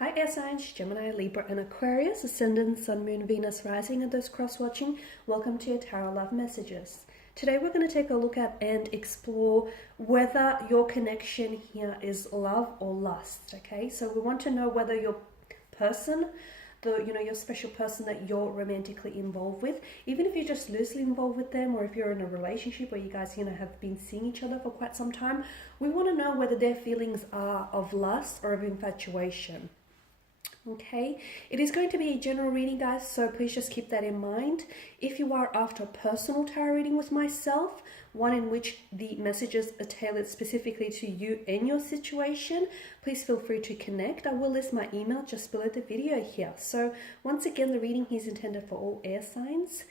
Hi air signs, Gemini, Libra and Aquarius, Ascendant, Sun, Moon, Venus, Rising, and those cross-watching. Welcome to your Tarot Love Messages. Today we're going to take a look at and explore whether your connection here is love or lust, okay? So we want to know whether your person, your special person that you're romantically involved with, even if you're just loosely involved with them, or if you're in a relationship where you guys, have been seeing each other for quite some time, we want to know whether their feelings are of lust or of infatuation. Okay, it is going to be a general reading, guys, so please just keep that in mind. If you are after a personal tarot reading with myself, one in which the messages are tailored specifically to you and your situation, please feel free to connect. I will list my email just below the video here. So once again, the reading is intended for all air signs,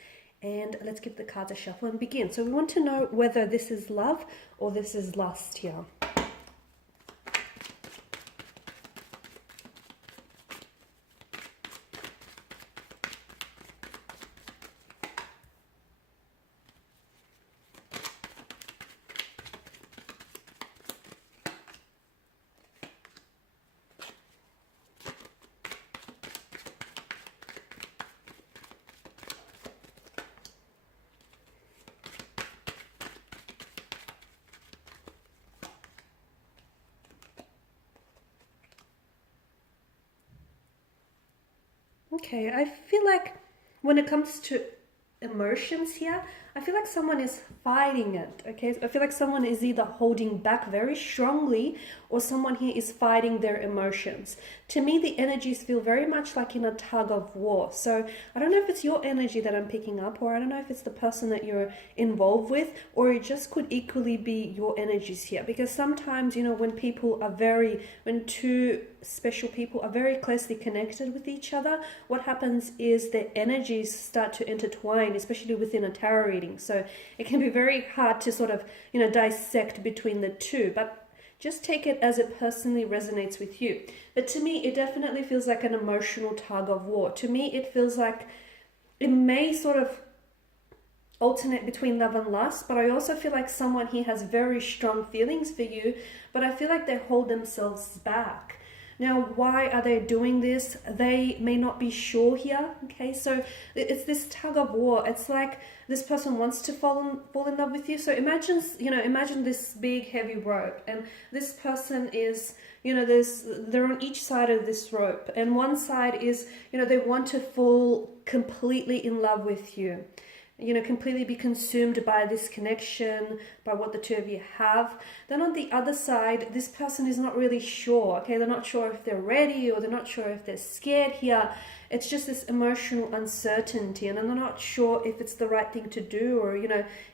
and let's give the cards a shuffle and begin. So we want to know whether this is love or this is lust here. Okay, I feel like when it comes to emotions here, I feel like someone is fighting it, okay? I feel like someone is either holding back very strongly or someone here is fighting their emotions. To me, the energies feel very much like in a tug of war. So I don't know if it's your energy that I'm picking up, or I don't know if it's the person that you're involved with, or it just could equally be your energies here. Because sometimes, when two special people are very closely connected with each other, what happens is their energies start to intertwine, especially within a tarot reading. So it can be very hard to sort of, dissect between the two, but just take it as it personally resonates with you. But to me, it definitely feels like an emotional tug of war. To me, it feels like it may sort of alternate between love and lust, but I also feel like someone here has very strong feelings for you, but I feel like they hold themselves back. Now, why are they doing this? They may not be sure here, okay? So it's this tug of war. It's like this person wants to fall in love with you. So imagine this big heavy rope, and this person is, they're on each side of this rope, and one side is, they want to fall completely in love with you. Completely be consumed by this connection, by what the two of you have. Then on the other side, this person is not really sure, okay? They're not sure if they're ready, or they're not sure if they're scared here. It's just this emotional uncertainty, and they're not sure if it's the right thing to do, or,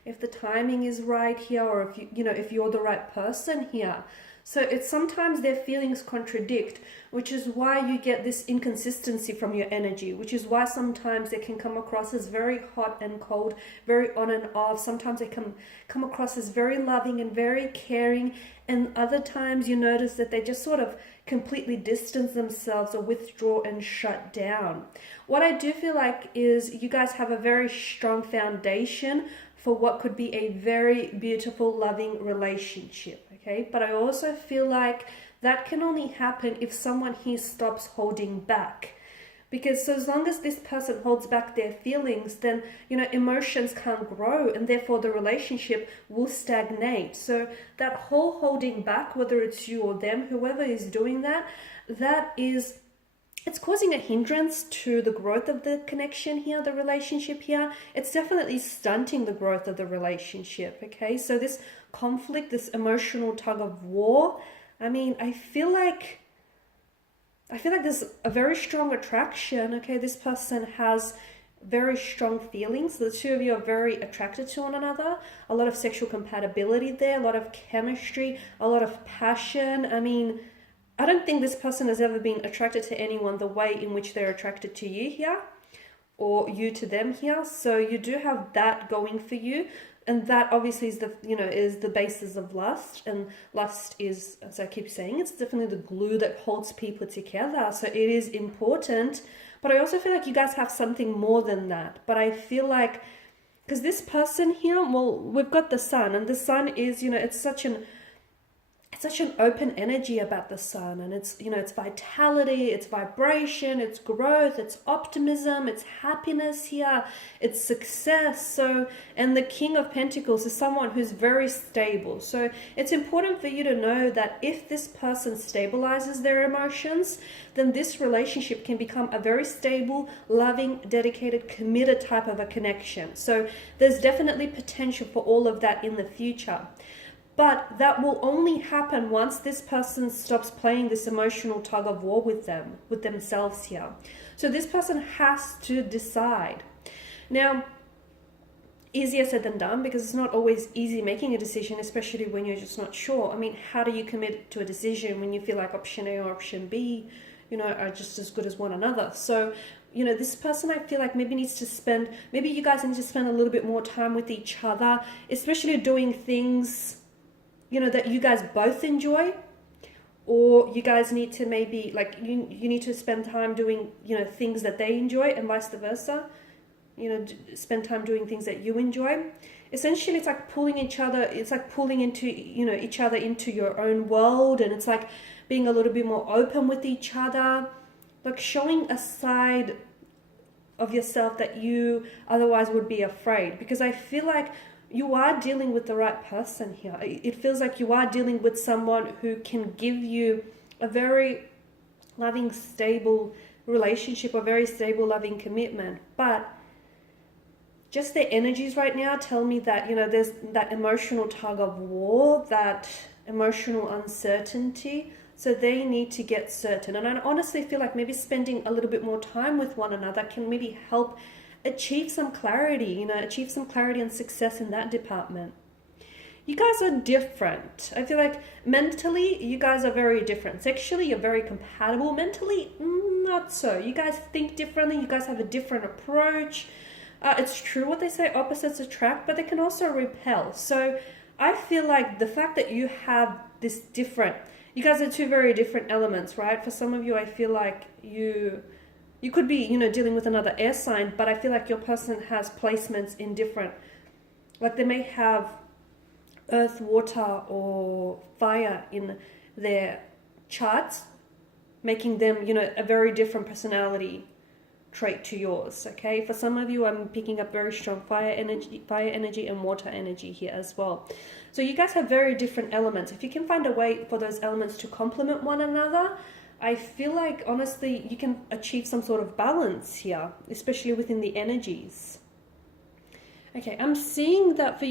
if the timing is right here, or if you're the right person here. So it's sometimes their feelings contradict, which is why you get this inconsistency from your energy, which is why sometimes they can come across as very hot and cold, very on and off. Sometimes they can come across as very loving and very caring, and other times you notice that they just sort of completely distance themselves or withdraw and shut down. What I do feel like is you guys have a very strong foundation for what could be a very beautiful, loving relationship, okay? But I also feel like that can only happen if someone here stops holding back. Because so as long as this person holds back their feelings, then, emotions can't grow, and therefore the relationship will stagnate. So that whole holding back, whether it's you or them, whoever is doing that, it's causing a hindrance to the growth of the connection here, the relationship here. It's definitely stunting the growth of the relationship, okay? So this conflict, this emotional tug of war, I feel like there's a very strong attraction, okay? This person has very strong feelings. The two of you are very attracted to one another. A lot of sexual compatibility there, a lot of chemistry, a lot of passion. I don't think this person has ever been attracted to anyone the way in which they're attracted to you here, or you to them here. So you do have that going for you, and that obviously is the basis of lust. And lust is, as I keep saying, it's definitely the glue that holds people together. So it is important, but I also feel like you guys have something more than that. But I feel like, because this person here, well, we've got the sun, and the sun is, it's such an open energy about the sun, and it's, you know, it's vitality, it's vibration, it's growth, it's optimism, it's happiness here, it's success. So, and the King of Pentacles is someone who's very stable. So it's important for you to know that if this person stabilizes their emotions, then this relationship can become a very stable, loving, dedicated, committed type of a connection. So there's definitely potential for all of that in the future. But that will only happen once this person stops playing this emotional tug of war with themselves here. So this person has to decide. Now, easier said than done, because it's not always easy making a decision, especially when you're just not sure. I mean, how do you commit to a decision when you feel like option A or option B, you know, are just as good as one another? So, you know, this person, I feel like maybe needs to spend, maybe you guys need to spend a little bit more time with each other, especially doing things, you know, that you guys both enjoy. Or you guys need to maybe, like, you need to spend time doing, you know, things that they enjoy, and vice versa. You know, spend time doing things that you enjoy. Essentially, it's like pulling each other, it's like pulling into, you know, each other into your own world, and it's like being a little bit more open with each other, like showing a side of yourself that you otherwise would be afraid. Because I feel like you are dealing with the right person here. It feels like you are dealing with someone who can give you a very loving, stable relationship, a very stable, loving commitment. But just their energies right now tell me that, you know, there's that emotional tug of war, that emotional uncertainty. So they need to get certain. And I honestly feel like maybe spending a little bit more time with one another can maybe help achieve some clarity, you know, achieve some clarity and success in that department. You guys are different. I feel like mentally, you guys are very different. Sexually, you're very compatible. Mentally, not so. You guys think differently. You guys have a different approach. It's true what they say, opposites attract, but they can also repel. So I feel like the fact that you have this different, you guys are two very different elements, right? For some of you, I feel like you could be, you know, dealing with another air sign, but I feel like your person has placements in different, like they may have earth, water, or fire in their charts, making them, you know, a very different personality trait to yours. Okay, for some of you, I'm picking up very strong fire energy and water energy here as well. So you guys have very different elements. If you can find a way for those elements to complement one another, I feel like, honestly, you can achieve some sort of balance here, especially within the energies. Okay, I'm seeing that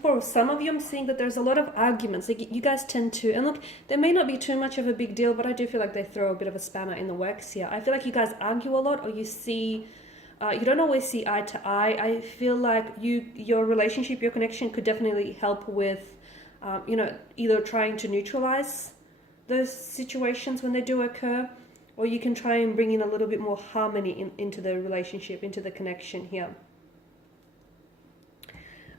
for some of you, I'm seeing that there's a lot of arguments. Like, you guys tend to, and look, there may not be too much of a big deal, but I do feel like they throw a bit of a spanner in the works here. I feel like you guys argue a lot, or you see, you don't always see eye to eye. I feel like your relationship, your connection could definitely help with, you know, either trying to neutralize those situations when they do occur, or you can try and bring in a little bit more harmony into the relationship, into the connection here.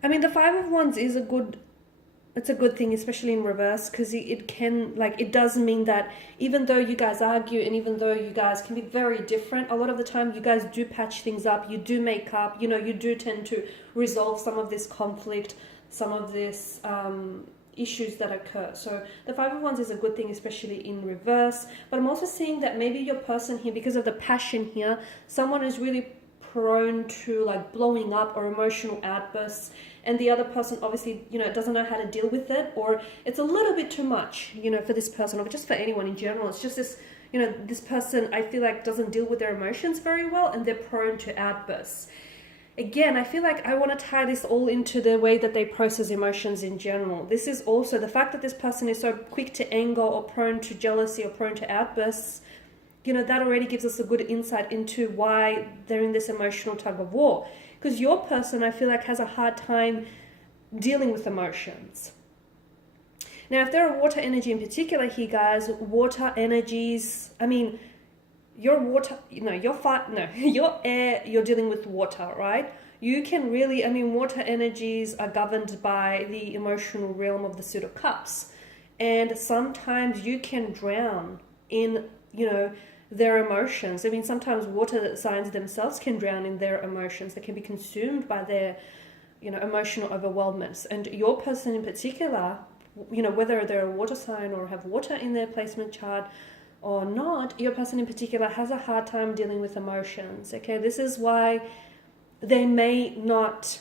I mean, the Five of Wands is it's a good thing, especially in reverse, because it can, like, it does mean that even though you guys argue and even though you guys can be very different, a lot of the time you guys do patch things up, you do make up, you know, you do tend to resolve some of this conflict, some of this issues that occur. So the Five of Wands is a good thing, especially in reverse. But I'm also seeing that maybe your person here, because of the passion here, someone is really prone to like blowing up or emotional outbursts, and the other person obviously, you know, doesn't know how to deal with it, or it's a little bit too much, you know, for this person, or just for anyone in general. It's just this, you know, this person, I feel like, doesn't deal with their emotions very well, and they're prone to outbursts. Again, I feel like I want to tie this all into the way that they process emotions in general. This is also the fact that this person is so quick to anger or prone to jealousy or prone to outbursts. You know, that already gives us a good insight into why they're in this emotional tug of war. Because your person, I feel like, has a hard time dealing with emotions. Now, if they're a water energy in particular here, guys, water energies, I mean, your water, you know, your air, you're dealing with water, right? You can really, I mean, water energies are governed by the emotional realm of the Suit of Cups. And sometimes you can drown in, you know, their emotions. I mean, sometimes water signs themselves can drown in their emotions. They can be consumed by their, you know, emotional overwhelmness. And your person in particular, you know, whether they're a water sign or have water in their placement chart or not, your person in particular has a hard time dealing with emotions. Okay, this is why they may not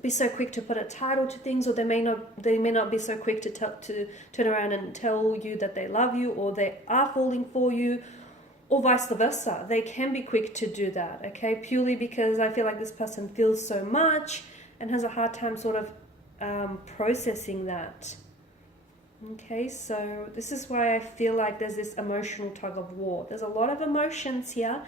be so quick to put a title to things, or they may not be so quick to turn around and tell you that they love you or they are falling for you, or vice versa. They can be quick to do that, okay, purely because I feel like this person feels so much and has a hard time sort of processing that. Okay, so this is why I feel like there's this emotional tug of war. There's a lot of emotions here,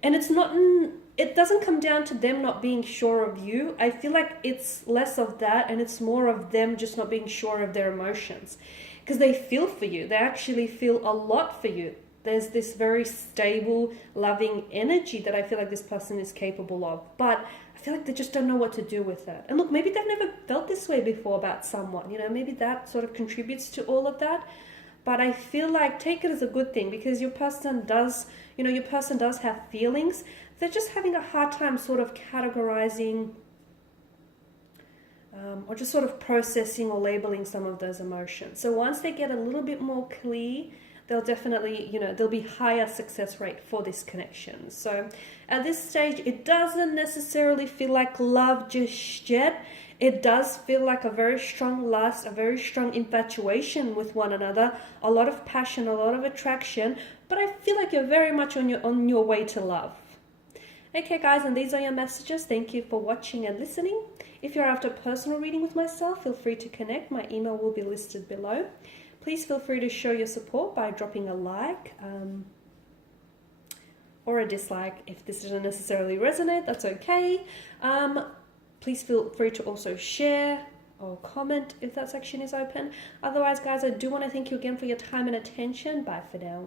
and it doesn't come down to them not being sure of you. I feel like it's less of that, and it's more of them just not being sure of their emotions, because they feel for you. They actually feel a lot for you. There's this very stable, loving energy that I feel like this person is capable of, but I feel like they just don't know what to do with it. And look, maybe they've never felt this way before about someone, you know, maybe that sort of contributes to all of that. But I feel like take it as a good thing, because your person does have feelings. They're just having a hard time sort of categorizing or just sort of processing or labeling some of those emotions. So once they get a little bit more clear, they'll definitely, you know, there'll be higher success rate for this connection. So at this stage, it doesn't necessarily feel like love just yet. It does feel like a very strong lust, a very strong infatuation with one another, a lot of passion, a lot of attraction, but I feel like you're very much on your way to love. Okay guys, and these are your messages. Thank you for watching and listening. If you're after a personal reading with myself, feel free to connect. My email will be listed below. Please feel free to show your support by dropping a like or a dislike. If this doesn't necessarily resonate, that's okay. Please feel free to also share or comment if that section is open. Otherwise, guys, I do want to thank you again for your time and attention. Bye for now.